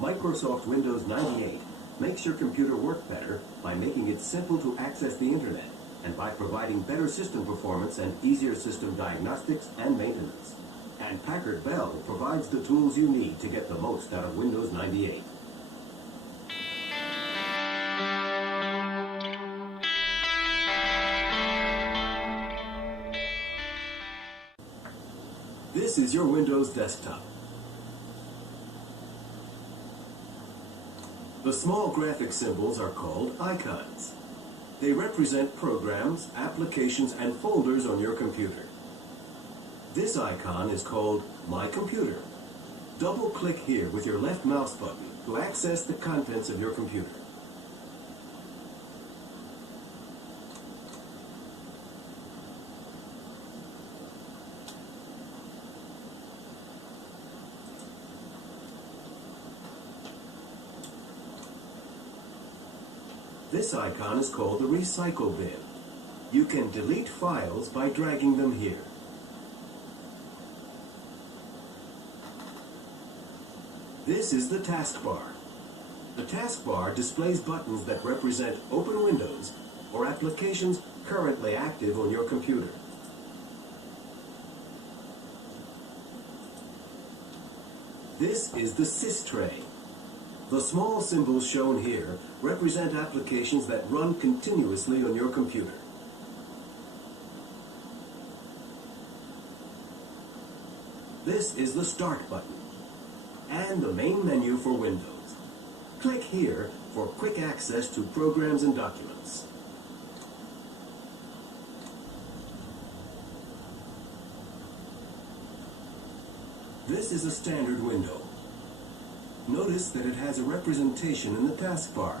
Microsoft Windows 98 makes your computer work better by making it simple to access the internet and by providing better system performance and easier system diagnostics and maintenance. And Packard Bell provides the tools you need to get the most out of Windows 98. This is your Windows desktop. The small graphic symbols are called icons. They represent programs, applications, and folders on your computer. This icon is called My Computer. Double-click here with your left mouse button to access the contents of your computer. This icon is called the Recycle bin. You can delete files by dragging them here. This is the taskbar. The taskbar displays buttons that represent open windows or applications currently active on your computer. This is the sys tray. The small symbols shown here represent applications that run continuously on your computer. This is the Start button and the main menu for Windows. Click here for quick access to programs and documents. This is a standard window. Notice that it has a representation in the taskbar.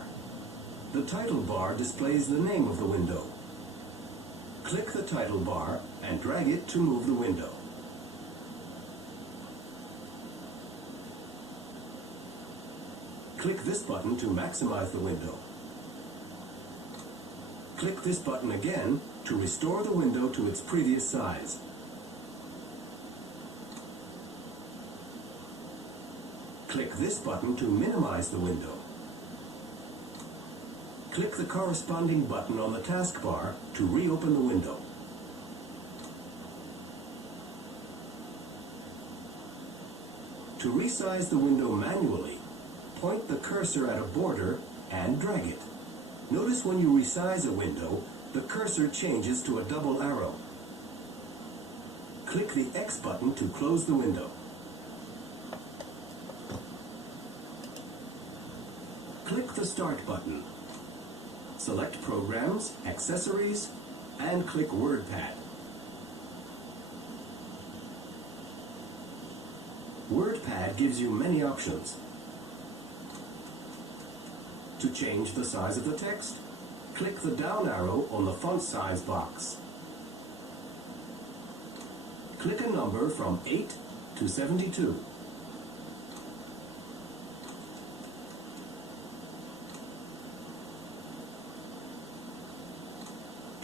The title bar displays the name of the window. Click the title bar and drag it to move the window. Click this button to maximize the window. Click this button again to restore the window to its previous size. Click this button to minimize the window. Click the corresponding button on the taskbar to reopen the window. To resize the window manually, point the cursor at a border and drag it. Notice when you resize a window, the cursor changes to a double arrow. Click the X button to close the window. Click the Start button. Select Programs, Accessories, and click WordPad. WordPad gives you many options. To change the size of the text, click the down arrow on the font size box. Click a number from 8 to 72.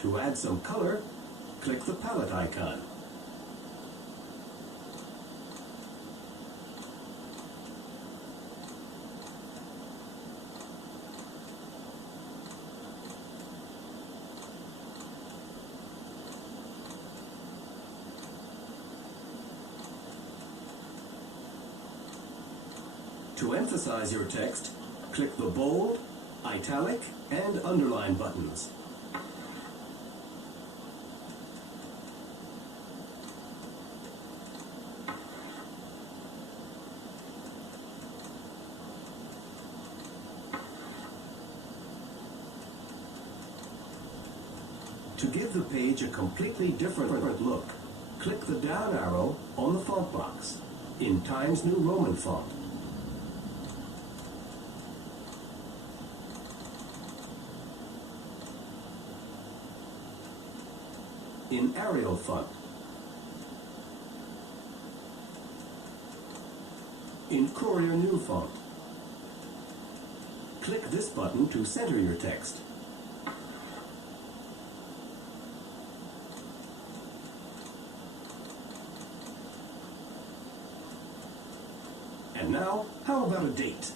To add some color, click the palette icon. To emphasize your text, click the bold, italic, and underline buttons. To give the page a completely different look, click the down arrow on the font box in Times New Roman font. In Arial font. In Courier New font. Click this button to center your text. And now, how about a date?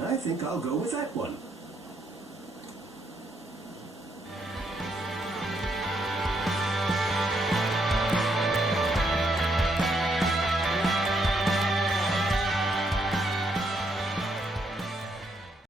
I think I'll go with that one.